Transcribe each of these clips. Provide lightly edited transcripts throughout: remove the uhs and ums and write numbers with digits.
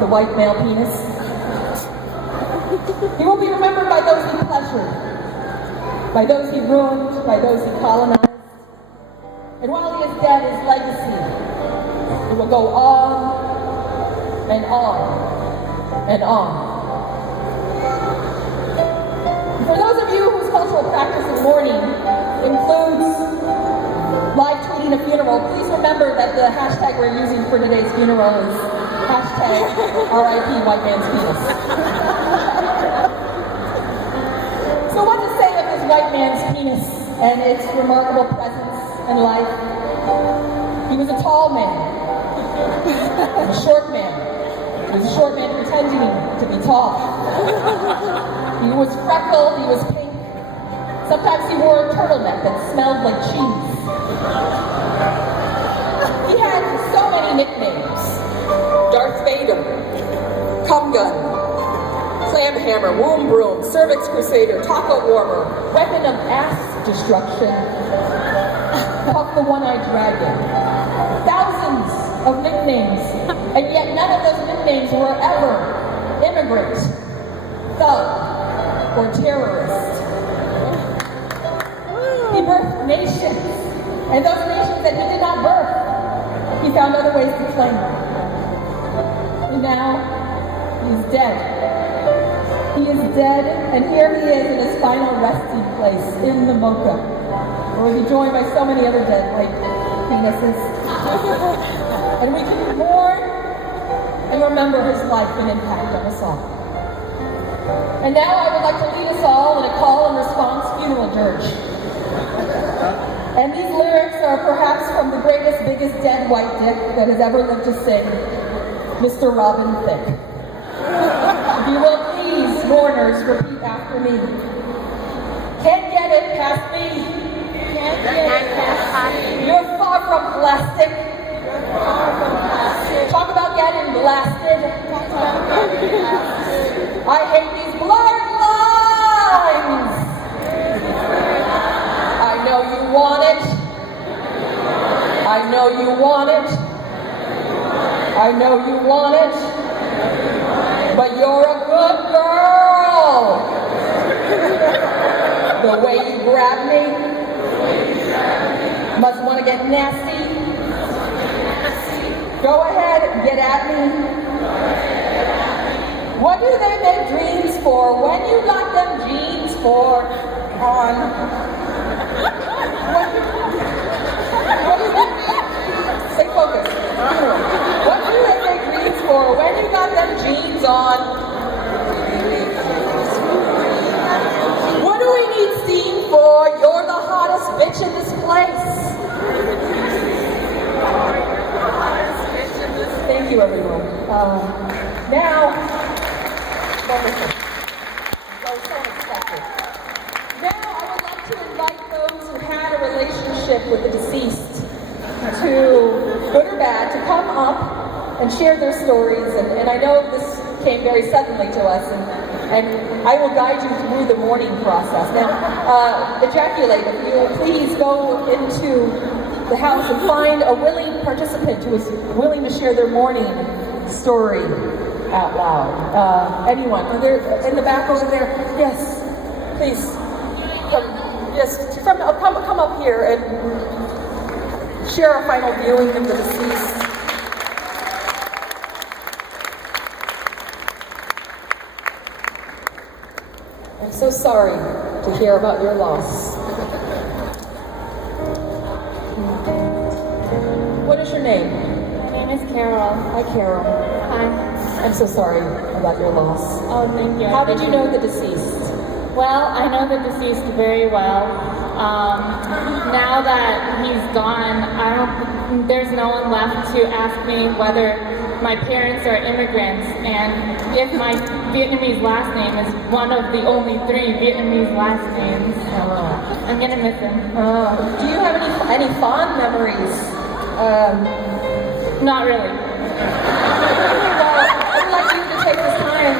the white male penis. He will be remembered by those he pleasured, by those he ruined, by those he colonized. And while he is dead, his legacy, it will go on and on and on. For those of you whose cultural practice in mourning includes live tweeting a funeral, please remember that the hashtag we're using for today's funeral is hashtag RIP white man's penis. So what to say of this white man's penis and its remarkable presence in life? He was a tall man, a short man. He was a short man pretending to be tall. He was freckled, he was pink. Sometimes he wore a turtleneck that smelled like cheese. He had so many nicknames. Darth Vader, Cum Gun, Clam Hammer, Womb Broom, Cervix Crusader, Taco Warmer, Weapon of Ass Destruction, Puff the One-Eyed Dragon. Thousands of nicknames, and yet none of those nicknames were ever immigrant, thug, or terrorist. He birthed nations, and those nations that he did not birth, he found other ways to claim. And now, he's dead. He is dead, and here he is in his final resting place in the MOCA, where he'll be joined by so many other dead white penises. And we can mourn and remember his life and impact on us all. And now I would like to lead us all in a call and response funeral dirge. And these lyrics are perhaps from the greatest, biggest dead white dick that has ever lived to sing, Mr. Robin Thicke. If you will please, mourners, repeat after me. Can't get it past me. Can't get it past me. You're far from plastic. You're far from plastic. Talk about getting blasted. I hate these blurred lines. I know you want it. I know you want it. I know you want it. But you're a good girl. The way you grab me. Must want to get nasty. Go ahead and get at me. What do they make dreams for when you got them jeans for on? Stay focused. What do they make dreams for when you got them jeans on? What do we need steam for? You're the hottest bitch in this place. Thank you, everyone. Now, so unexpected. Now, I would like to invite those who had a relationship with the deceased, to good or bad, to come up and share their stories. And I know this came very suddenly to us, and I will guide you through the mourning process. Now, ejaculate, if you will please go into the house and find a willing participant who is willing to share their mourning story out loud. Anyone? Are there in the back over there? Yes, please. Come up here and share our final viewing of the deceased. I'm so sorry to hear about your loss. What is your name? My name is Carol. Hi, Carol. Hi. I'm so sorry about your loss. Oh, thank you. How did you know the deceased? Well, I know the deceased very well. Now that he's gone, there's no one left to ask me whether my parents are immigrants, and if my Vietnamese last name is one of the only 3 Vietnamese last names. I'm gonna miss him. Do you have any fond memories? Not really. Well, I'd like you to take this time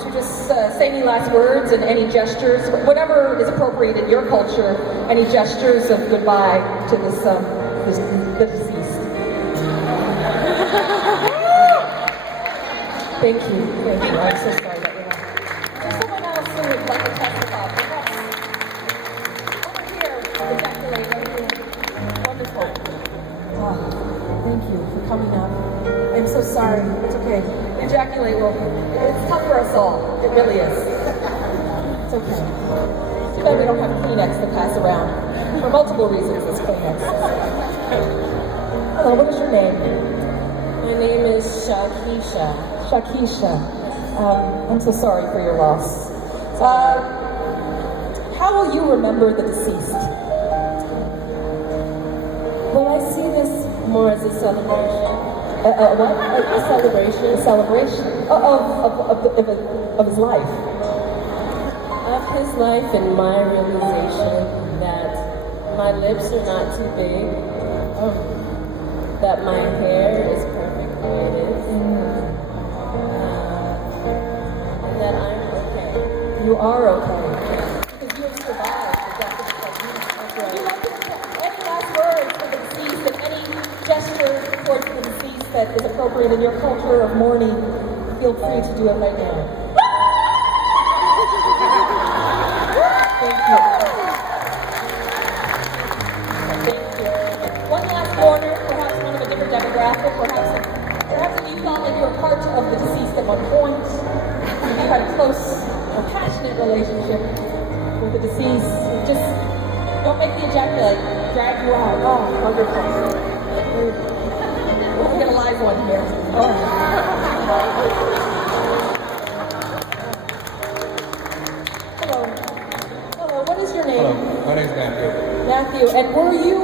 to just say any last words and any gestures, whatever is appropriate in your culture, any gestures of goodbye to the deceased. Thank you. Thank you. I'm so sorry that you're not. There's someone else who would like to testify. Perhaps over here, ejaculate right here. Wonderful. Oh, thank you for coming up. I'm so sorry. It's okay. Ejaculate will. It's tough for us all. It really is. It's okay. Too bad we don't have Kleenex to pass around. For multiple reasons, it's Kleenex. Hello, what is your name? My name is Shakisha. Shakisha. I'm so sorry for your loss. How will you remember the deceased? Well, I see this more as a celebration. What? A celebration. A celebration of his life. Of his life and my realization that my lips are not too big, that my hair is perfect the way it is, and that I'm okay. You are okay. Because you have survived the death of the president. That's right. Would you like to say any last words for the deceased and any gesture towards the deceased that is appropriate in your culture of mourning? Feel free to do it right now. Thank you. Thank you. One last mourner, perhaps one of a different demographic, perhaps if you thought that you were part of the deceased at one point, if you had a close or passionate relationship with the deceased, just don't make the ejaculate drag you out. Oh, wonderful. We'll get a live one here. Oh. Hello. Hello, what is your name? Hello, my name's Matthew. Matthew, and were you,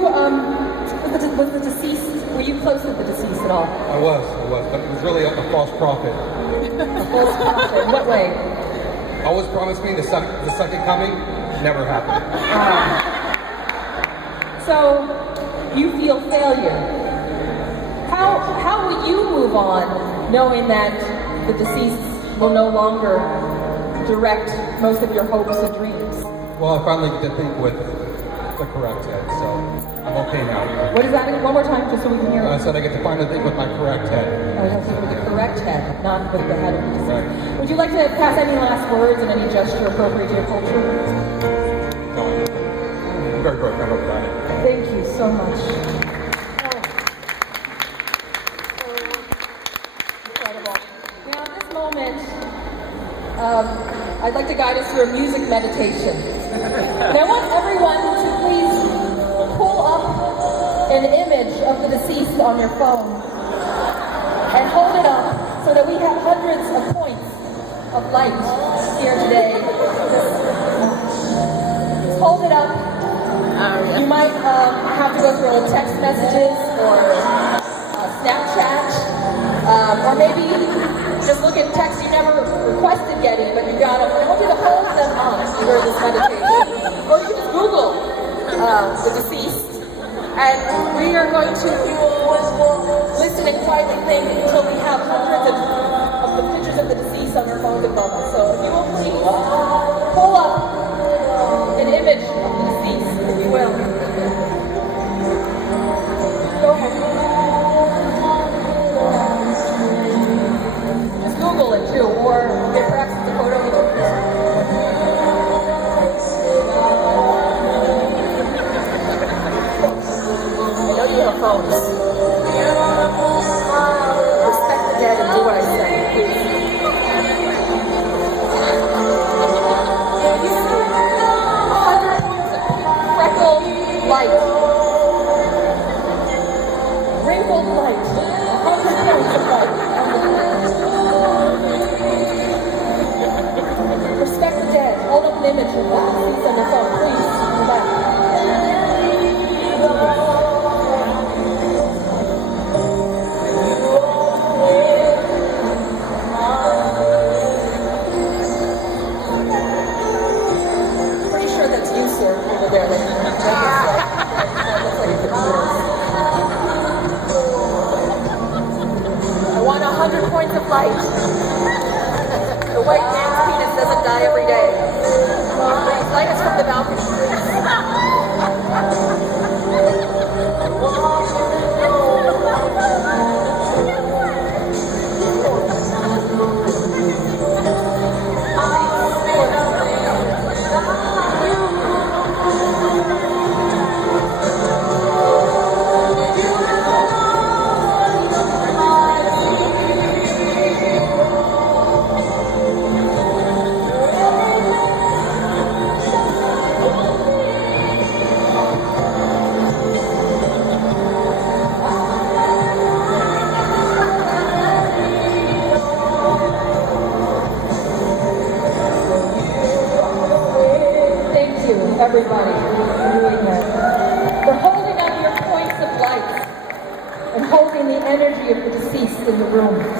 was the deceased, were you close with the deceased at all? I was, but it was really a false prophet. False prophet. In what way? Always promised me the second coming, never happened. So, you feel failure. How will you move on knowing that the deceased will no longer direct most of your hopes and dreams? Well, I finally get to think with the correct head, so I'm okay now. What is that? One more time, just so we can hear I it. said I get to finally think with my correct head. I have to with the correct head, not with the head of the deceased. Right. Would you like to pass any last words and any gesture appropriate to your culture? No, I'm very broken up about it. Thank you so much. Incredible. Now, at this moment, I'd like to guide us through a music meditation. And I want everyone to please pull up an image of the deceased on your phone and hold it up so that we have hundreds of points of light here today. Just hold it up. You might have to go through old text messages or Snapchat, or maybe just look at texts you never requested getting, but you got them. I want you to hold them up during this meditation. Or you can just Google the deceased. And we are going to listen and quietly think until we have hundreds of the pictures of the deceased on our phones above us. So if you will please pull up an image of the deceased, if you will. Go ahead. Just Google it too, or perhaps it's a photo of the I know you have phones. Respect the dead and do what I say, please. You see 100 points of freckled light. Wrinkled light. 100 points of light. Respect the dead. Hold up an image of the deceased on your phone, please. In the back. Pretty sure that's you, sir, over there. That looks like it's yours. I want 100 points of light. The white man's penis doesn't die every day. Please light us from the balcony, please. everybody for doing that. For holding up your points of light and holding the energy of the deceased in the room.